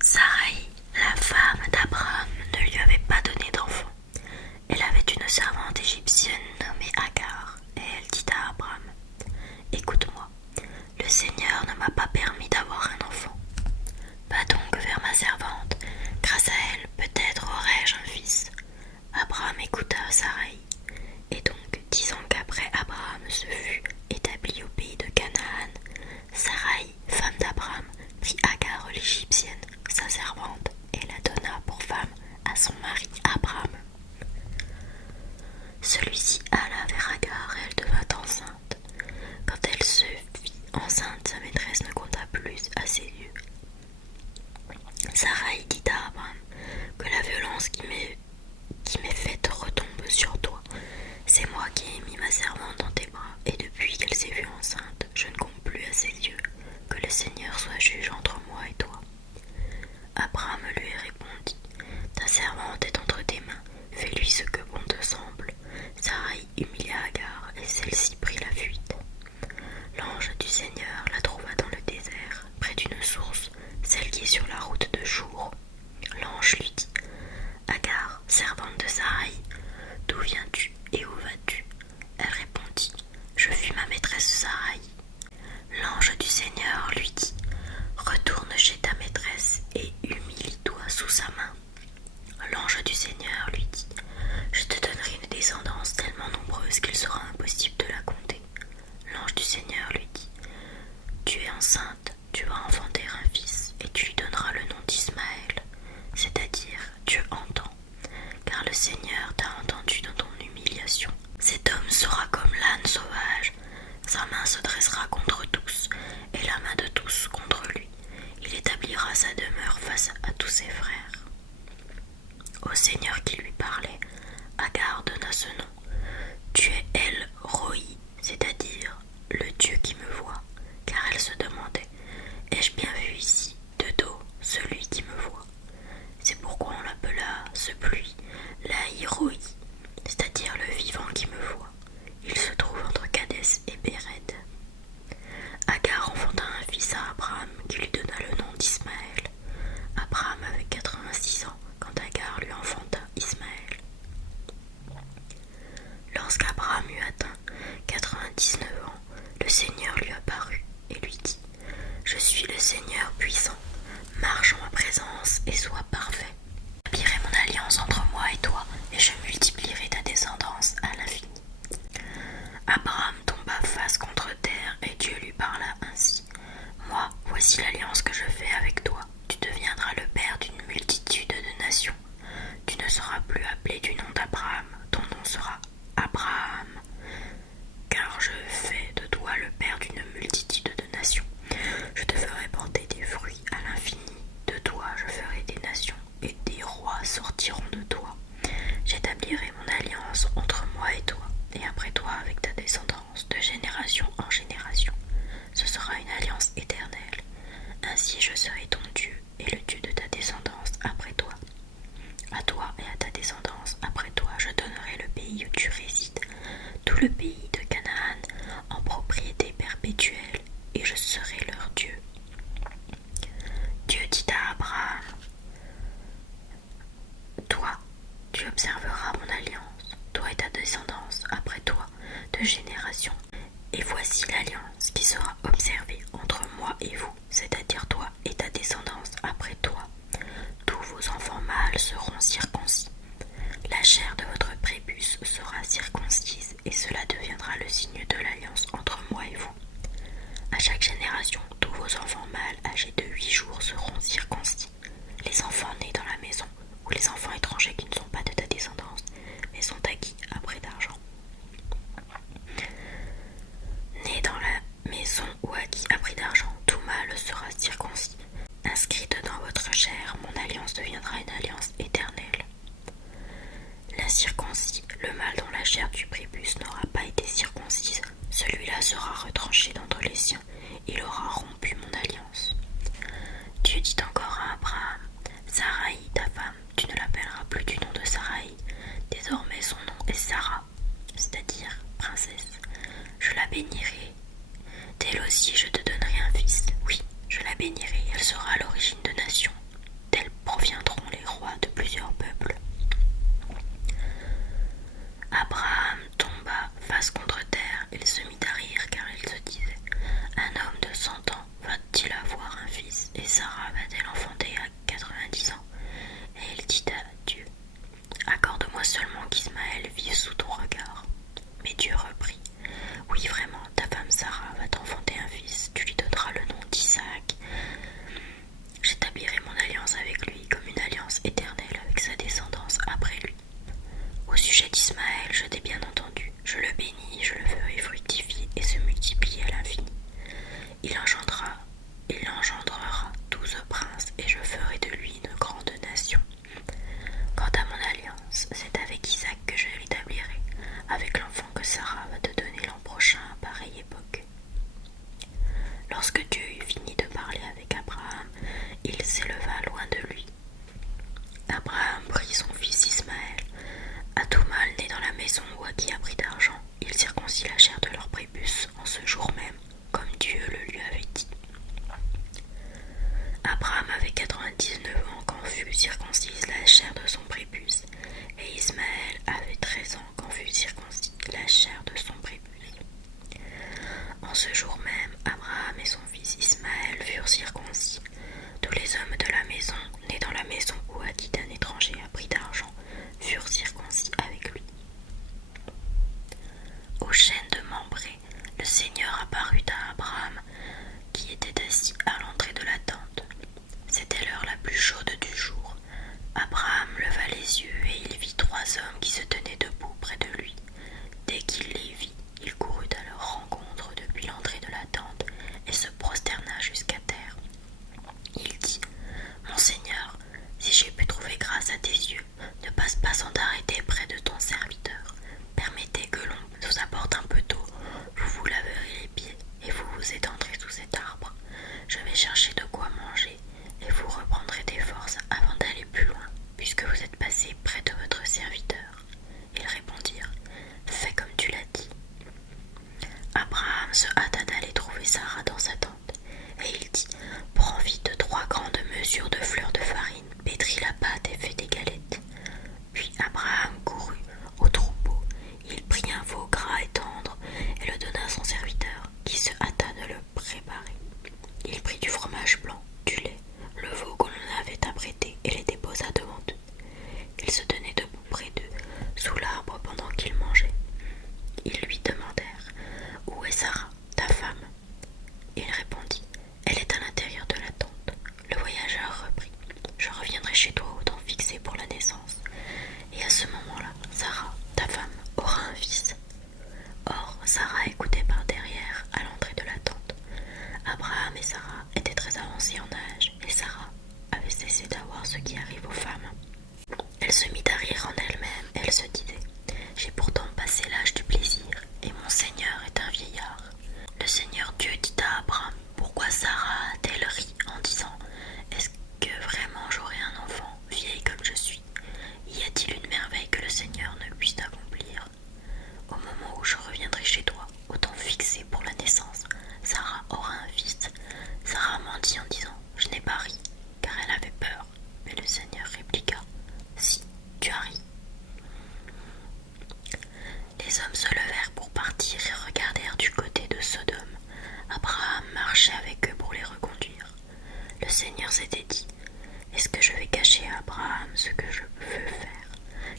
Sarai, la femme d'Abraham, ne lui avait pas donné d'enfant. Elle avait une servante égyptienne nommée Agar, et elle dit à Abraham: Écoute-moi, le Seigneur ne m'a pas permis d'avoir un enfant. Va donc vers ma servante, grâce à elle, peut-être aurai-je un fils. Abraham écouta Sarai, et donc 10 ans qu'après Abraham se fut établi au pays de Canaan, Sarai, femme d'Abraham, prit Agar l'Égyptienne, sa servante, et la donna pour femme à son mari Abraham. Celui-ci alla vers Agar et elle devint enceinte. Quand elle se vit enceinte, sa maîtresse ne compta plus à ses yeux. Sarai dit à Abraham: Que la violence qui m'est faite retombe sur toi. C'est moi qui ai mis ma servante dans tes bras, et depuis qu'elle s'est vue enceinte, je ne compte plus à ses yeux. Que le Seigneur soit juge entre moi et toi. Abraham lui répondit: Ta servante est entre tes mains, fais-lui ce que bon te semble. Sarai humilia Agar, et celle-ci prit la fuite. L'ange du Seigneur la trouva dans le désert, près d'une source, celle qui est sur la route de Chour. L'ange lui dit: Agar, servante de Sarai, d'où viens-tu et où vas-tu? Elle répondit: Je fuis ma maîtresse Sarai. L'ange du Seigneur lui dit: Retourne chez ta maîtresse et humilie-toi sous sa main. L'ange du Seigneur lui dit: Je te donnerai une descendance tellement nombreuse qu'il sera impossible de la compter. L'ange du Seigneur lui dit: Tu es enceinte, tu vas enfanter un fils, et tu lui donneras le nom d'Ismaël, c'est-à-dire Dieu entend, car le Seigneur t'a entendu dans ton humiliation. Cet homme sera comme l'âne sauvage, sa main se dressera contre tous, et la main de tous contre lui. Il établira sa demeure face à tous ses frères. Au Seigneur qui lui parlait, Agar donna ce nom. Tu es El Roi, c'est-à-dire le Dieu qui me voit, car elle se demandait: Ai-je bien vu ici, de dos, celui qui me voit? C'est pourquoi on l'appela, ce pluie, Laïroi, c'est-à-dire le vivant qui me voit. Il se trouve entre Kadès et Béred. Agar enfanta un fils à Abraham qui lui donna le nom d'Ismaël. Abraham avait 86 ans quand Agar lui enfanta Ismaël. Lorsqu'Abraham eut atteint 99 ans, le Seigneur lui apparut et lui dit: Je suis le Seigneur puissant, marche en ma présence et sois parfait. J'établirai mon alliance entre moi et toi, et je multiplierai ta descendance à l'infini. Abraham tomba face contre terre, et Dieu lui parla ainsi: Moi, voici l'alliance que je fais avec toi. Tu deviendras le père d'une multitude de nations. Tu ne seras plus appelé du nom d'Abraham, ton nom sera Abraham, car je fais de toi le père d'une multitude de nations. Je te ferai porter des fruits à l'infini. De toi je ferai des nations, et des rois sortiront de toi. J'établirai mon alliance entre moi et toi, et après toi avec ta descendance, de génération en génération. Ce sera une alliance éternelle. Ainsi je serai ton Dieu, et le Dieu de ta descendance après toi. À toi et à ta descendance après toi, je donnerai le pays où tu résides, tout le pays de Canaan, en propriété perpétuelle, et je serai leur Dieu. Dieu dit à Abraham: Toi, tu observeras mon alliance, toi et ta descendance après toi, de génération. Et voici l'alliance qui sera observée entre moi et vous, c'est-à-dire toi et ta descendance après toi. Tous vos enfants mâles seront circoncis. La chair de votre prépuce sera circoncise, et cela deviendra le signe de l'alliance entre moi et vous. À chaque génération, tous vos enfants mâles âgés de 8 jours seront circoncis. Les enfants nés dans la maison, ou les enfants étrangers qui ne sont pas de ta descendance, mais sont acquis à prix d'argent. Nés dans la maison ou acquis à prix d'argent, tout mâle sera circoncis. Inscrite dans votre chair, mon alliance deviendra une alliance éternelle. L'incirconcis, le mâle dont la chair du prépuce n'aura pas été circoncise, celui-là sera retranché d'entre les siens, il aura rompu mon alliance. Dieu dit encore à Abraham: Sarai, ta femme, tu ne l'appelleras plus du nom Il engendrera, il engendrera 12 princes et je ferai de lui une grande nation. Quant à mon alliance, c'est avec Isaac que je l'établirai, avec l'enfant que Sarah va te donner l'an prochain à pareille époque. Lorsque Dieu eut fini de parler avec Abraham, il s'éleva loin de lui. Abraham prit son fils Ismaël. À tout mâle né dans la maison ou à qui a pris d'argent, il circoncit la chair de leur prépuce en ce jour même, comme Dieu le lui avait dit. Abraham avait 99 ans quand fut circoncise la chair de son prépuce, et Ismaël avait 13 ans quand fut circoncis la chair de son prépuce. En ce jour même, Abraham et son fils Ismaël furent circoncis. Tous les hommes de la maison, nés dans la maison ou à qui d'un étranger a pris d'argent, furent circoncis avec lui. Au chêne de Mambré, le Seigneur apparut à Abraham, qui était assis à l'entrée de la tente. C'était l'heure la plus chaude du jour. Abraham leva les yeux et il vit 3 hommes qui se tenaient debout près de lui. Dès qu'il les vit, il courut à leur rencontre depuis l'entrée de la tente et se prosterna jusqu'à terre. Il dit : « Mon Seigneur, si j'ai pu trouver grâce à tes yeux, ne passe pas sans t'arrêter près de ton serviteur. Permettez que l'on vous apporte un peu d'eau, vous vous laverez les pieds et vous vous étendrez sous cet arbre. Je vais chercher de quoi manger et vous reprendrez des forces avant d'aller plus loin, puisque vous êtes passé près de votre serviteur. » Ils répondirent : « Fais comme tu l'as dit. » Abraham se hâta d'aller trouver Sarah dans sa tente, et il dit : « Prends vite 3 grandes mesures de fleurs de farine, pétris la pâte et fais des galettes. » Puis Abraham courut au troupeau, il prit un veau gras et tendre et le donna à son serviteur, qui se hâta de le préparer. Il prit du fromage blanc, du lait, le veau qu'on avait apprêté et les déposa devant eux. Ils se tenaient debout près d'eux, sous l'arbre pendant qu'ils mangeaient. Ils lui demandèrent : « Où est Sarah, ta femme ?» Il répondit : « Elle est à l'intérieur de la tente. » Le voyageur reprit : « Je reviendrai chez toi au temps fixé pour la naissance. Et à ce moment-là, Sarah, ta femme, aura un fils. » Or, Sarah écoutait par derrière, à l'entrée de la tente. Abraham et Sarah étaient très avancés en âge, et Sarah avait cessé d'avoir ce qui arrive aux femmes. Elle se mit à rire en elle-même, elle se disait : « J'ai pourtant passé l'âge du plaisir, et mon Seigneur est un vieillard. » Le Seigneur Dieu dit à Abraham : « Pourquoi Sarah a-t-elle ri en disant : Est-ce que vraiment j'aurai un enfant, vieille comme je suis ? Y a-t-il une merveille que le Seigneur ne puisse accomplir ? Au moment où je reviendrai chez toi, au temps fixé pour la naissance, Sarah aura un fils. » Sarah mendit en disant : « Je n'ai pas ri, car elle avait peur. » Mais le Seigneur répliqua : « Si, tu as ri. » Les hommes se levèrent pour partir et regardèrent du côté de Sodome. Abraham marchait avec eux pour les reconduire. Le Seigneur s'était dit : « Est-ce que je vais cacher à Abraham ce que je veux faire ?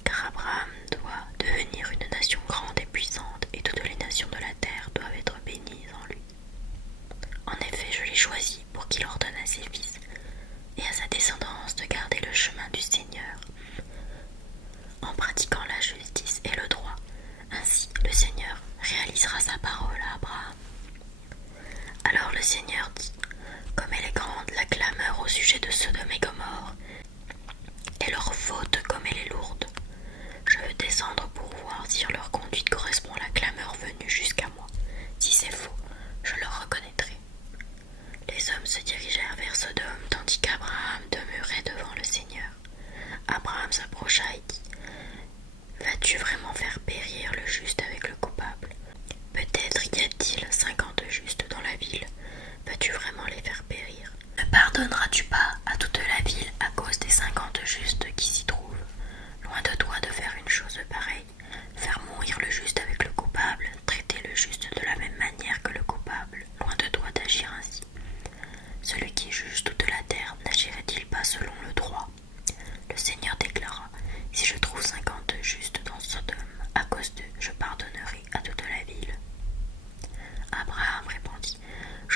Car Abraham doit devenir une nation grande et puissante, et toutes les nations de la terre doivent être bénies en lui. En effet, je l'ai choisi pour qu'il ordonne à ses fils et à sa descendance de garder le chemin du Seigneur, en pratiquant la justice et le droit. Ainsi, le Seigneur réalisera sa parole à Abraham. » Alors le Seigneur dit : « Comme elle est grande la clameur au sujet de Sodome et Gomorrhe, et leur faute comme elle est lourde. Je veux descendre pour voir si leur conduite correspond à la clameur venue jusqu'à moi. Si c'est faux, je leur reconnaîtrai. » Les hommes se dirigèrent vers Sodome, tandis qu'Abraham demeurait devant le Seigneur. Abraham s'approcha et dit : « Vas-tu vraiment faire périr le juste avec le coupable ? Peut-être y a-t-il 50 justes dans la ville. Vas-tu vraiment les faire périr ? Ne pardonneras-tu pas à toute la ville à cause des 50 justes qui s'y trouvent ? Loin de toi de faire une chose pareille. Faire mourir le juste avec le coupable, traiter le juste de la même manière que le coupable. Loin de toi d'agir ainsi. Celui qui juge toute la terre n'agirait-il pas selon le droit ? Le Seigneur déclara : « Si je trouve 50 justes dans Sodome, à cause d'eux, je pardonnerai à toute la ville. » Abraham répondit : «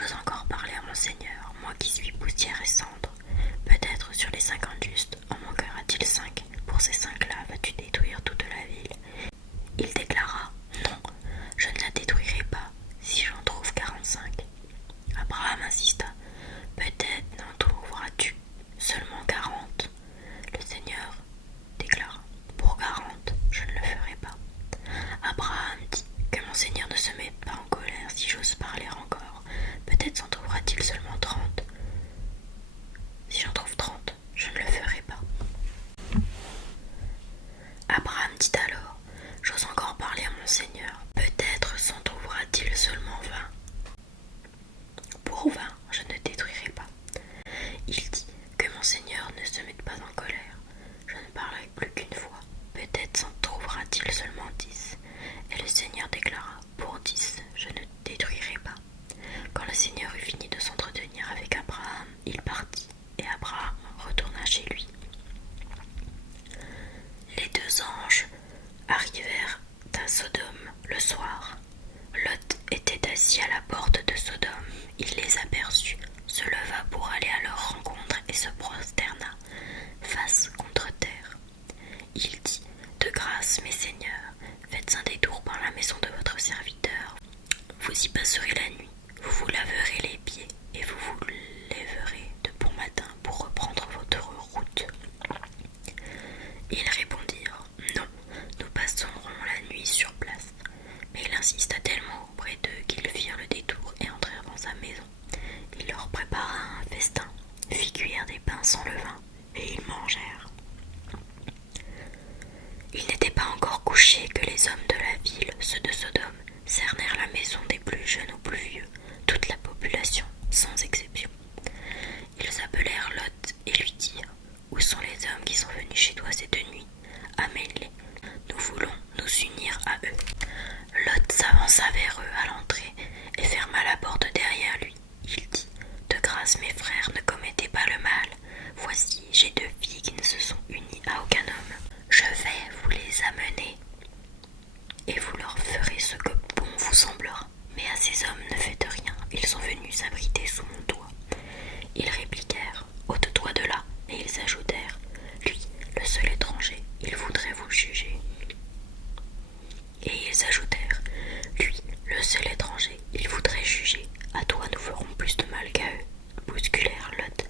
plus de mal qu'à eux, bousculèrent Lot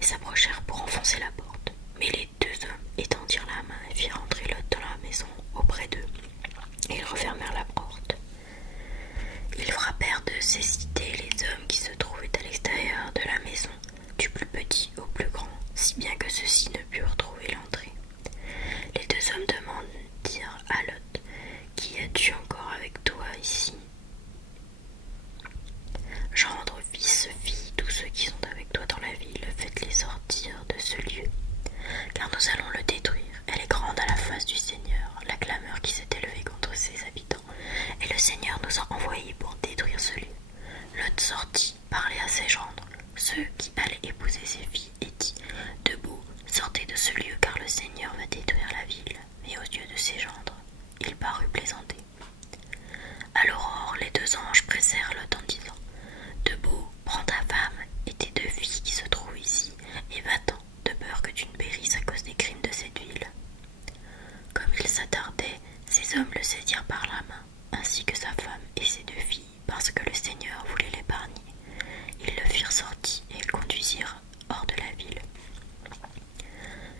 et s'approchèrent pour enfoncer la porte. Mais les deux hommes étendirent la main et firent entrer Lot dans la maison auprès d'eux, et ils refermèrent la porte. Ils frappèrent de cécité les hommes qui se trouvaient à l'extérieur de la maison, du plus petit au plus grand, si bien que ceux-ci ne purent trouver l'entrée. Les deux hommes demandirent à Lot: Qui as-tu encore avec toi ici? Gendre, fils, fille, tous ceux qui sont avec toi dans la ville, faites-les sortir de ce lieu, car nous allons le détruire. Elle est grande à la face du Seigneur, la clameur qui s'est élevée contre ses habitants, et le Seigneur nous a envoyés pour détruire ce lieu. Lot sortit, parlait à ses gendres, ceux qui allaient épouser ses filles, et dit: Debout, sortez de ce lieu, car le Seigneur va détruire la ville. Mais aux yeux de ses gendres, il parut plaisanter. À l'aurore, les deux anges pressèrent Lot en disant: Debout, prends ta femme et tes deux filles qui se trouvent ici, et va-t'en, de peur que tu ne périsses à cause des crimes de cette ville. Comme il s'attardait, ces hommes le saisirent par la main, ainsi que sa femme et ses deux filles, parce que le Seigneur voulait l'épargner. Ils le firent sortir et le conduisirent hors de la ville.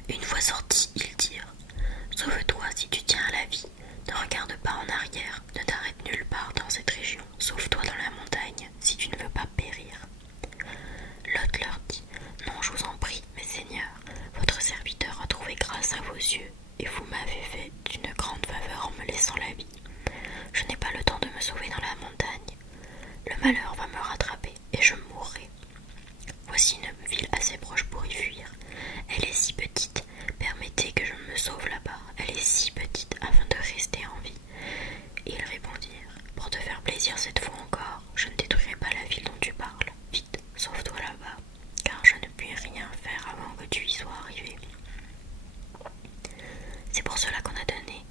Une fois sortis, ils dirent: Sauve-toi si tu tiens à la vie, ne regarde pas en arrière, ne t'arrête nulle part dans cette région, sauve-toi dans la montagne, si tu ne veux pas périr. Lot leur dit: Non, je vous en prie, mes seigneurs, votre serviteur a trouvé grâce à vos yeux, et vous m'avez fait d'une grande faveur en me laissant la vie. Je n'ai pas le temps de me sauver dans la montagne. Le malheur va me rattraper, et je mourrai. Voici une ville assez proche pour y fuir. Elle est si petite, permettez que je me sauve là-bas. Elle est si petite afin de rester en vie. Et ils répondirent: Pour te faire plaisir cette fois encore, je ne détruirai pas la ville dont tu parles. Vite, sauve-toi là-bas, car je ne puis rien faire avant que tu y sois arrivé. C'est pour cela qu'on a donné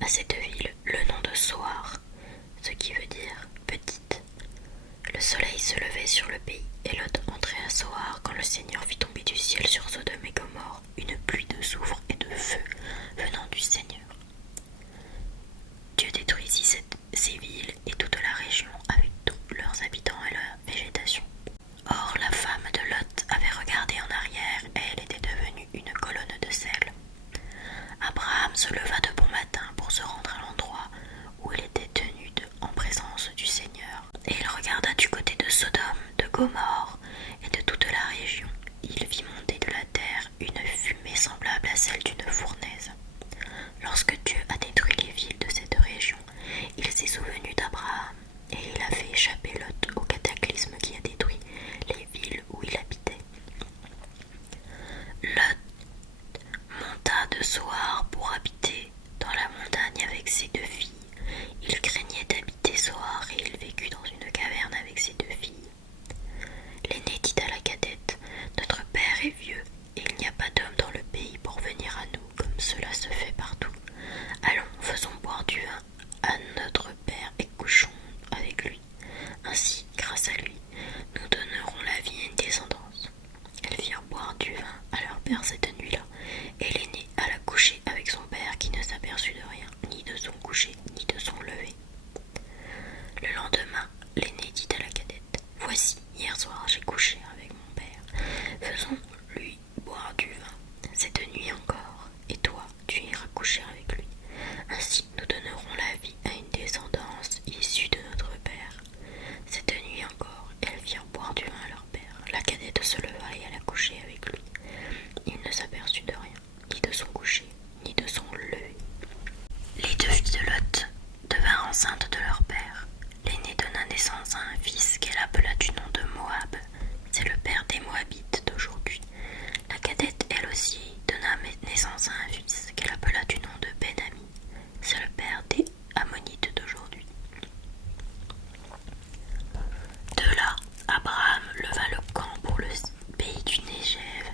à cette ville le nom de Soar, ce qui veut dire petite. Le soleil se levait sur le pays, et Lot entrait à Soar quand le Seigneur fit tomber du ciel sur Sodome et Gomorrhe une pluie de soufre et de feu venant du Seigneur. Dieu détruisit ces villes et toute la région avec tous leurs habitants et leur végétation. Or la femme de Lot avait regardé en arrière et elle était devenue une colonne de sel. Abraham se leva de bon matin pour se rendre à l'endroit où il était tenu en présence du Seigneur. Et il regarda du côté de Sodome, de Gomorrhe et de toute la région. Il vit monter de la terre une fumée semblable à celle d'une fournaise. Lorsque Dieu a détruit les villes de cette région, il s'est souvenu d'Abraham et il a fait échapper Lot au cataclysme qui a détruit les villes où il habitait. Lot monta de Zoar pour habiter dans la montagne avec ses deux filles. Il craignait d'habiter Zoar et il vécut dans une caverne avec ses deux filles. L'aîné dit à la cadette: Notre père est vieux et il n'y a pas d'homme dans le pays pour venir à nous comme cela se fait partout. Allons, faisons boire du vin à notre père et couchons avec lui. Ainsi, grâce à lui, nous donnerons la vie à une descendance. Elles firent boire du vin à leur père cette nuit-là, et l'aîné alla coucher avec son père qui ne s'aperçut de rien, ni de son coucher, ni de son lever. Le lendemain, l'aîné dit à la cadette: Voici, hier soir j'ai couché avec mon père. Faisons-lui boire du vin cette nuit encore, et toi, tu iras coucher avec lui. Ainsi, nous donnerons la vie à une descendance issue de notre père. Cette nuit encore, elles firent boire du vin à leur père. La cadette se leva et alla coucher avec lui. Il ne s'aperçut de rien, ni de son coucher, ni de son lever. Les deux filles de Lot devinrent enceintes de leur père. L'aînée donna naissance à un fils qu'elle appela du nom de Moab. C'est le père des Moabites d'aujourd'hui. La cadette, elle aussi, donna naissance à un fils qu'elle appela du nom de Ben-Ami. C'est le père des Ammonites d'aujourd'hui. De là, Abraham leva le camp pour le pays du Négèv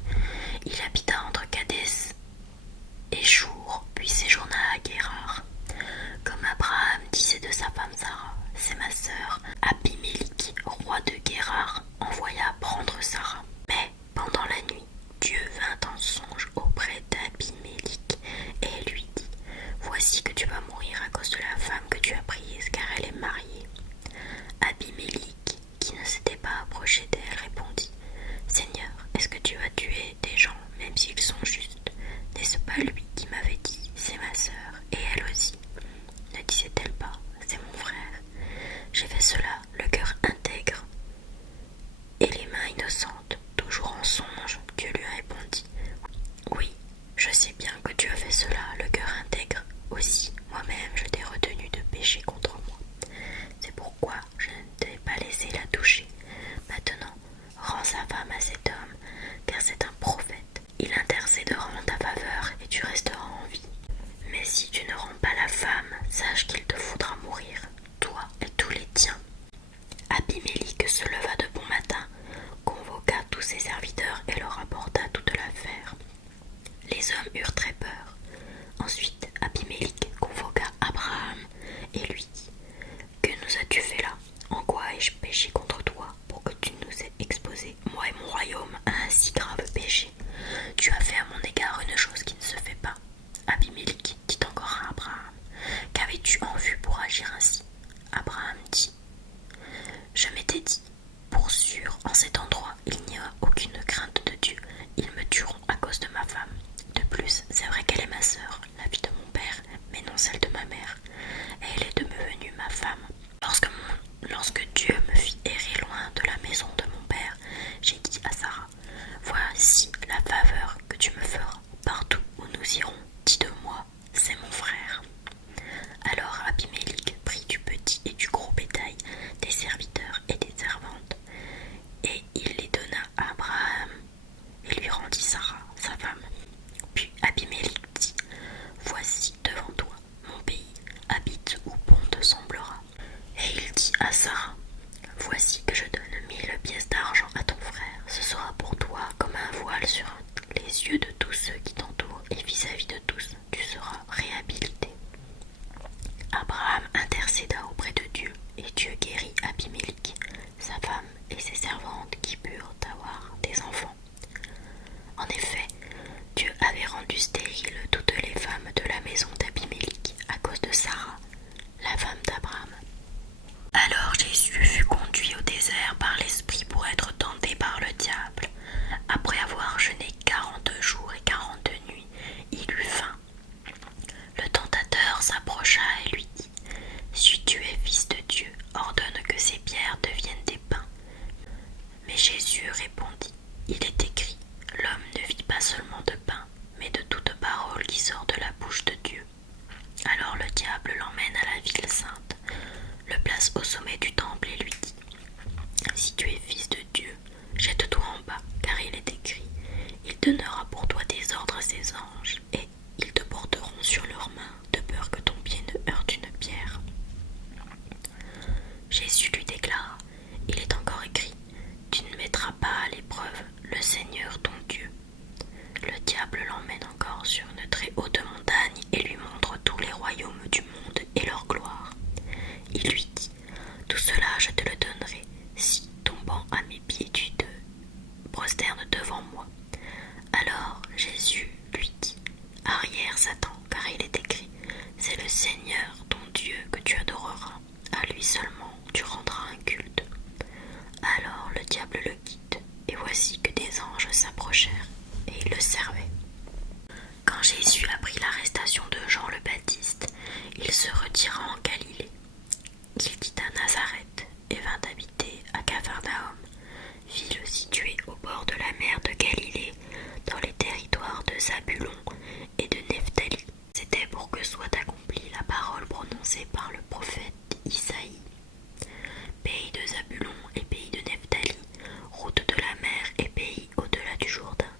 innocente, toujours en songe, Dieu lui répondit: Oui, je sais bien que tu as fait cela, le cœur intègre. Aussi, moi-même, je t'ai retenu de pécher contre moi. C'est pourquoi je ne t'ai pas laissé la toucher. Maintenant, rends sa femme à cet homme, car c'est un prophète. Il intercédera en ta faveur et tu resteras en vie. Mais si tu ne rends pas la femme, sache qu'il te faudra mourir, toi et tous les tiens. Abimélik se leva de bon matin, convoqua tous ses serviteurs et leur rapporta toute l'affaire. Les hommes eurent très peur. Ensuite, Abimélik convoqua Abraham et lui dit: Que nous as-tu fait là? En quoi ai-je péché contre toi pour que tu nous aies exposés, moi et mon royaume, à un si grave péché? Tu as fait à mon égard une chose qui ne se fait pas. Abimélik dit encore à Abraham: Qu'avais-tu en vue pour agir ainsi? Abraham dit: Je m'étais dit, pour sûr, en cet endroit, il n'y a aucune crainte de Dieu. Ils me tueront à cause de ma femme. De plus, c'est vrai qu'elle est ma sœur, la fille de mon père, mais non celle de ma mère. Et elle est devenue ma femme. Lorsque Dieu me fit errer loin de la maison de mon père, j'ai dit à Sarah: Voici la faveur que tu me feras. Partout où nous irons, dis de moi, c'est mon frère. Alors Abimélik prit du petit et du gros bétail, des serviteurs et des servantes, et il les donna à Abraham et lui rendit Sarah, sa femme. Puis Abimélik dit: Voici devant toi mon pays, habite où bon te semblera. Et il dit à Sarah: Voici que je donne 1000 pièces d'argent à ton frère, ce sera pour toi comme un voile sur les yeux de tous ceux qui t'entourent, et vis-à-vis de tous, tu seras réhabilité. Abraham intercéda auprès de Dieu, et Dieu guérit Abimélik, sa femme et ses servantes qui purent avoir des enfants. En effet, Dieu avait rendu stériles toutes les femmes de la maison d'Abimélik à cause de Sarah, la femme d'Abraham. Alors Jésus fut conduit au désert par l'Esprit pour être tenté par le diable. Après avoir jeûné 40 jours et 40 nuits, il eut faim. Le tentateur s'approcha et lui dit: Si tu es fils de Dieu, ordonne que ces pierres deviennent des pains. Mais Jésus répondit: Il est écrit, l'homme ne vit pas seulement de pain, mais de toute parole qui sort de la bouche de Dieu. Alors le diable l'emmène à la ville sainte, le place au sommet du temple et lui dit: Si tu es fils de Dieu, jette-toi en bas, car il est écrit, il donnera pour toi des ordres à ses anges, et ils te porteront sur leurs mains, de peur que ton pied ne heurte une pierre. Jésus lui déclara: Il est encore écrit, tu ne mettras pas à l'épreuve le Seigneur ton Dieu. Le diable l'emmène encore sur une très haute montagne et lui montre tous les royaumes du monde et leur gloire. Il lui dit: Tout cela je te le donnerai, si, tombant à mes pieds, tu te prosternes devant moi. Alors Jésus lui dit: Arrière Satan, car il est écrit, c'est le Seigneur ton Dieu que tu adoreras, à lui seulement tu rendras un culte. Alors le diable le quitte, et voici que des anges s'approchèrent, et ils le servaient. Quand Jésus apprit l'arrestation de Jean le Baptiste, il se retira en Galilée. Il quitta Nazareth et vint habiter à Capharnaüm, ville située au bord de la mer de Galilée, dans les territoires de Zabulon et de Nephtali. C'était pour que soit accomplie la parole prononcée par le prophète Isaïe. Pays de Zabulon et pays de Nephtali, route de la mer et pays au-delà du Jourdain,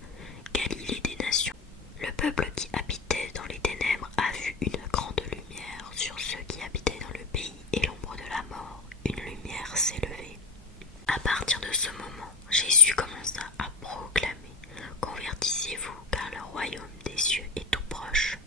Galilée des nations. Le peuple qui habitait dans les ténèbres a vu une grande lumière. Sur ceux qui habitaient dans le pays et l'ombre de la mort, une lumière s'est levée. À partir de ce moment, Jésus commença à proclamer: Convertissez-vous, car le royaume des cieux est tout proche.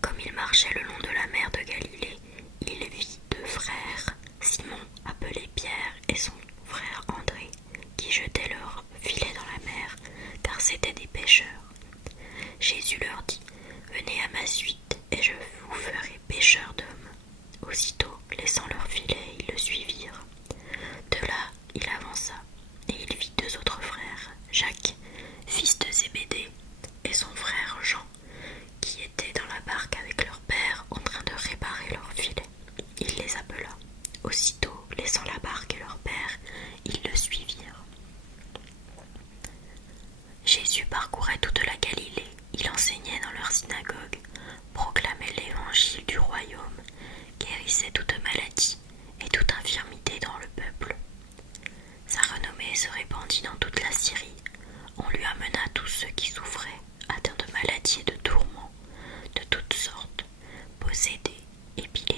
Comme il marchait le long de la mer de Galilée, il vit deux frères, Simon, appelé Pierre, et son frère André, qui jetaient leurs filets dans la mer, car c'étaient des pêcheurs. Jésus leur dit: Venez à ma suite, et je vous ferai pêcheurs d'hommes. Aussitôt, laissant leurs filets, ils le suivirent. De là, il avança, et il vit deux autres frères, Jacques, fils de Zébédée, et son frère Jean, qui étaient dans la barque avec leur père en train de réparer leurs filets. Il les appela. Aussitôt, laissant la barque et leur père, ils le suivirent. se répandit dans toute la Syrie. On lui amena tous ceux qui souffraient, atteints de maladies et de tourments, de toutes sortes, possédés, épileptiques,